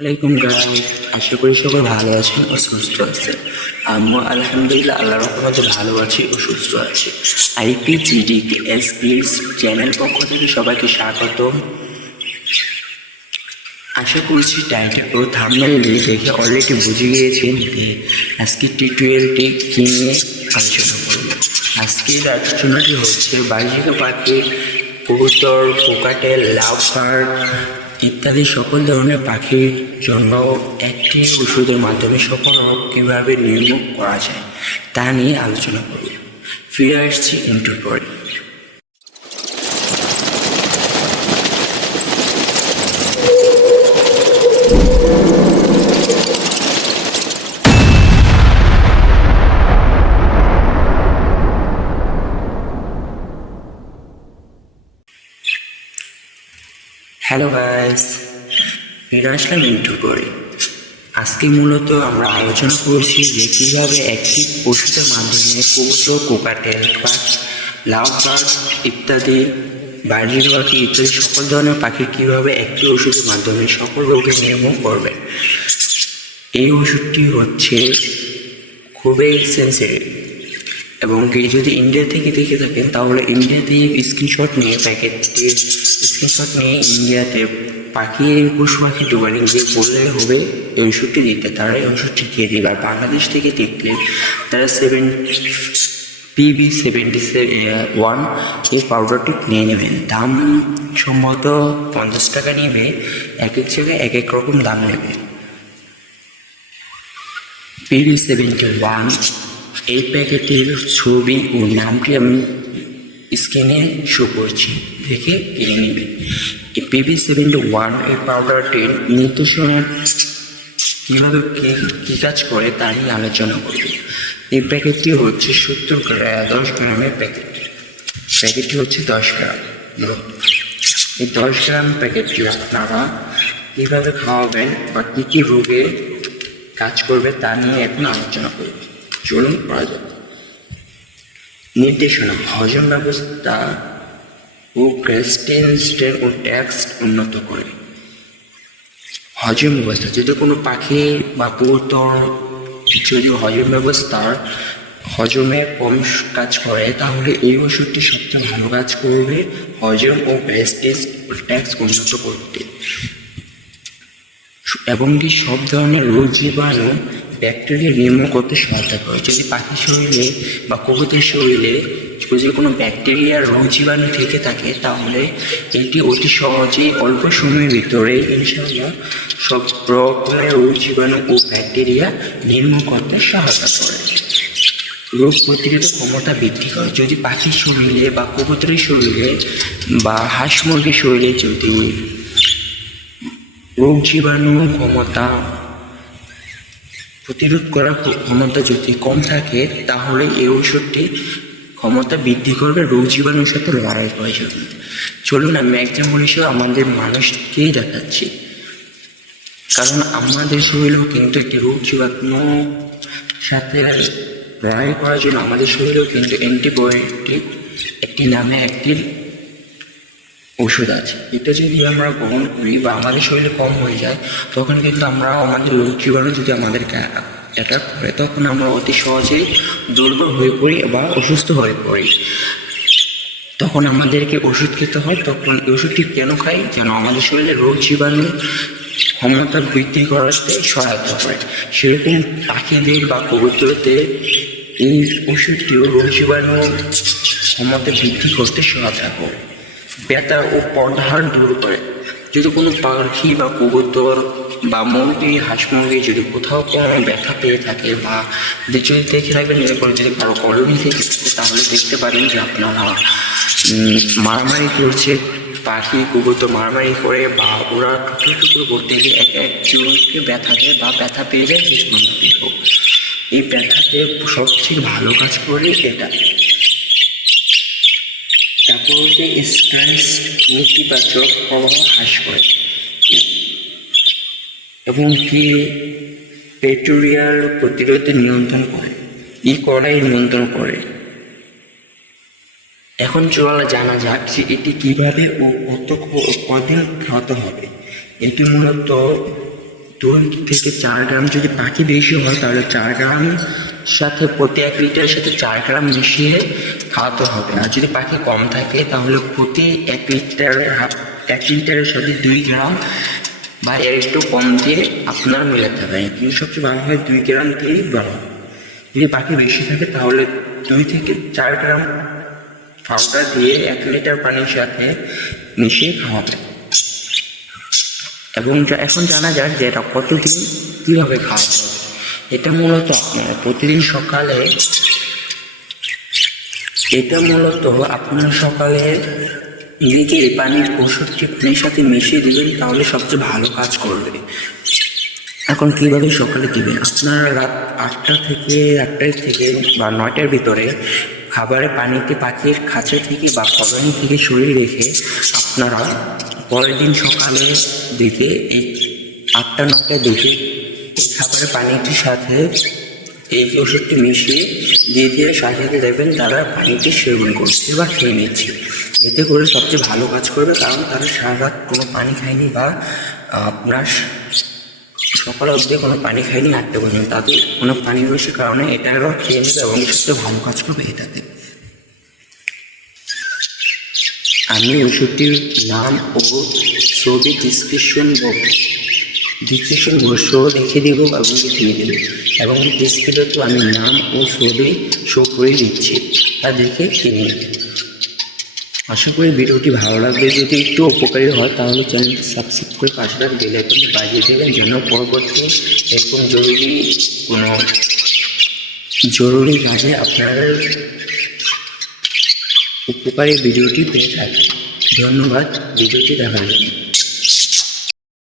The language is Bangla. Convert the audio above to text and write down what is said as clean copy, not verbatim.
ওয়ালাইকুম গাইস, আশা করি সবাই ভালো আছেন ও সুস্থ আছেন। আমিও আলহামদুলিল্লাহ আল্লাহর রহমতে ভালো আছি ও সুস্থ আছি। IPGDK স্কিলস চ্যানেল পক্ষ থেকে সবাইকে স্বাগত। আশা করছি টাইটেল ও থাম্বনেল দেখে অলরেডি বুঝে গিয়েছেন যে আজকের টিউটোরিয়ালটি কী নিয়ে আলোচনা করব। আজকের আলোচনাটি হচ্ছে বাজিকা পাখি, কবুতর, কোকাটেল, লাভবার্ড ইত্যাদি সকল ধরনের পাখির জন্য একটি ওষুধের মাধ্যমে সকল রোগ কীভাবে নির্মূল করা যায় তা নিয়ে আলোচনা করব। ফিরে আসছি ইন্টুর পরে। হ্যালো গাইস, ফিরে আসলাম ইন্টুর পরে। আজকে মূলত আমরা আলোচনা করছি যে কীভাবে একটি ওষুধের মাধ্যমে কবুতর, কোকাটেল, লাভবার্ড ইত্যাদি বাড়ির পাখি ইত্যাদি সকল ধরনের পাখি কীভাবে একটি ওষুধের মাধ্যমে সকল রোগের নির্মূল করবে। এই ওষুধটি হচ্ছে খুবই সেন্সিটিভ এবং যদি ইন্ডিয়া থেকে দেখে থাকেন তাহলে ইন্ডিয়া থেকে স্ক্রিনশট নিয়ে প্যাকেটটির স্ক্রিনশট নিয়ে ইন্ডিয়াতে পশু পাখি দোকানে গিয়ে বললে হবে এই ওষুধটি দিতে, তারা এই ওষুধটি দিয়ে দেবে। আর বাংলাদেশ থেকে দেখলে তারা PB71 এই পাউডারটি নিয়ে নেবেন। দাম সম্ভবত 50 টাকা নেবে, এক এক জায়গায় এক এক রকম দাম নেবে। PB71 এই প্যাকেটের ছবি ও নামটি আমি স্ক্রিনে শো করছি, দেখে কিনে নেবেন। এই PB71 এই পাউডারটির নির্দেশনা কীভাবে কী কাজ করে তা নিয়ে আলোচনা করব। এই প্যাকেটটি হচ্ছে 10 গ্রামের প্যাকেট। প্যাকেটটি হচ্ছে 10 গ্রাম। এই 10 গ্রাম প্যাকেটটি আপনারা কীভাবে খাওয়াবেন বা কী কী রোগে কাজ করবে তা নিয়ে এখন আলোচনা করব। চলুন করা যাক। নির্দেশনা: হজম ব্যবস্থা ও গ্যাস্ট্রিন ও ট্যাক্স উন্নত করে। হজম ব্যবস্থা: যদি কোনো পাখি বা কবুতর যদি হজম ব্যবস্থার হজমে কম কাজ করে তাহলে এই ওষুধটি সবচেয়ে ভালো কাজ করবে হজম ও গ্যাস্ট্রিন ও ট্যাক্স উন্নত করতে, এবং কি সব ধরনের রোগ জীবাণু ব্যাকটেরিয়া নির্মূল করতে সহায়তা করে। যদি পাখির শরীরে বা কবুতরের শরীরে যদি কোনো ব্যাকটেরিয়ার রোগ জীবাণু থেকে থাকে তাহলে এটি অতি সহজেই অল্প সময়ের ভিতরে ইনশাআল্লাহ সব রকমের রোগ জীবাণু ও ব্যাকটেরিয়া নির্মূল করতে সহায়তা করে। রোগ প্রতিরোধ ক্ষমতা বৃদ্ধি করে: যদি পাখির শরীরে বা কবুতরের শরীরে বা হাঁস মুরগির শরীরে যদি রোগ জীবাণু ক্ষমতা প্রতিরোধ করার ক্ষমতা যদি কম থাকে তাহলে এই ওষুধটি ক্ষমতা বৃদ্ধি করবে রোগ জীবাণুর সাথে লড়াই করার জন্য। চলুন আমি এক্সাম্পল হিসেবে আমাদের মানুষকেই দেখাচ্ছি, কারণ আমাদের শরীরেও কিন্তু একটি রোগ জীবাণুর সাথে লড়াই করার জন্য আমাদের শরীরেও কিন্তু অ্যান্টিবায়োটিক একটি নামে একটি ওষুধ আছে। এটা যদি আমরা গ্রহণ করি বা আমাদের শরীরে কম হয়ে যায় তখন কিন্তু আমরা আমাদের রোগ জীবাণু যদি আমাদেরকে অ্যাটাক করে তখন আমরা অতি সহজেই দুর্বল হয়ে পড়ি বা অসুস্থ হয়ে পড়ি। তখন আমাদেরকে ওষুধ খেতে হয়। তখন এই ওষুধটি কেন খাই? যেন আমাদের শরীরে রোগ জীবাণু ক্ষমতা বৃদ্ধি করাতে সহায়তা করে। সেরকম পাখিদের বা কবুতরদের এই ওষুধটিও রোগ জীবাণু ক্ষমতা বৃদ্ধি করতে সহায়তা করে। ব্যথা ও পর্দাহার দূর করে: যদি কোনো পাখি বা কবুতর বা মুরগি, হাঁস মুরগি যদি কোথাও কোনো ব্যথা পেয়ে থাকে বা যদি দেখে রাখবেন এরপরে যদি কারো কলোনি থেকে থাকে তাহলে দেখতে পারেন যে আপনারা মারামারি করছে, পাখি কবুতর মারামারি করে বা ওরা টুকরো টুকরো করতে গিয়ে এক একজনকে ব্যথা দেয় বা ব্যথা পেয়ে যায় যে কোনো হোক। এই ব্যথাতে সবচেয়ে ভালো কাজ করে এটা। তারপর হচ্ছে স্ট্রেস নেতিবাচক প্রভাব হ্রাস করে এবং কি ব্যাকটেরিয়ার প্রতিরোধে নিয়ন্ত্রণ করে, নিয়ন্ত্রণ করে। এখন চলা জানা যাক যে এটি কীভাবে ও কদিন খাওয়াতে হবে। এটি মূলত 2 থেকে 4 গ্রাম। যদি পাখি বেশি হয় তাহলে 4 গ্রাম সাথে প্রতি 1 লিটারের সাথে 4 গ্রাম মিশিয়ে খাওয়াতে হবে। আর যদি পাখি কম থাকে তাহলে প্রতি 1 লিটারের সাথে 2 গ্রাম বা এর একটু কম দিয়ে আপনারা মেলাতে পারেন, কিন্তু সবচেয়ে ভালো হয় 2 গ্রাম দিয়েই বানানো। যদি পাখি বেশি থাকে তাহলে 2 থেকে 4 গ্রাম পাউডার দিয়ে 1 লিটার পানির সাথে মিশিয়ে খাওয়াবেন। এবং এখন জানা যাক যে এটা কতদিন কীভাবে খাওয়াতে হবে। এটা মূলত আপনারা প্রতিদিন সকালে লিখে পানির ওষুধটি পানির সাথে মিশিয়ে দেবেন, তাহলে সবচেয়ে ভালো কাজ করবে। এখন কীভাবে সকালে দিবেন, আপনারা রাত 8টা থেকে বা 9টার ভিতরে খাবারের পানিতে পাখির খাঁচা থেকে বা কলোনি থেকে সরিয়ে রেখে আপনারা পরের দিন সকালের দিকে এই 8টা-9টার দিকে এই খাবারের পানিটির সাথে এই ওষুধটি মিশিয়ে দিয়ে সাথে দেবেন, তারা পানিটি সেবন করছে বা খেয়ে নিচ্ছে। এতে করে সবচেয়ে ভালো কাজ করবে, কারণ তারা সারা রাত কোনো পানি খায়নি বা আপনার সকালে অবধি কোনো পানি খায়নি, 8টা পর্যন্ত তাদের কোনো পানি রয়েছে, কারণে এটারও খেয়ে নেবে এবং সবচেয়ে ভালো কাজ করবে এটাতে। আমি ওষুধটির নাম ও ছবি ডিসক্রিপশন বক্সও লিখে দেব এবং দিয়ে দেবো, এবং ডিসপ্লেতেও আমি নাম ও ছবি শো করে দিচ্ছি, তা দেখে কিনে। আশা করি ভিডিওটি ভালো লাগবে। যদি একটু উপকারী হয় তাহলে চ্যানেলটি সাবস্ক্রাইব করে পাশে থাকা বেল আইকনটি বাজিয়ে দেবেন, যেন পরবর্তী এরকম জরুরি কাজে আপনারা উপকারী ভিডিওটি পেয়ে থাকেন। ধন্যবাদ ভিডিওটি দেখার জন্য।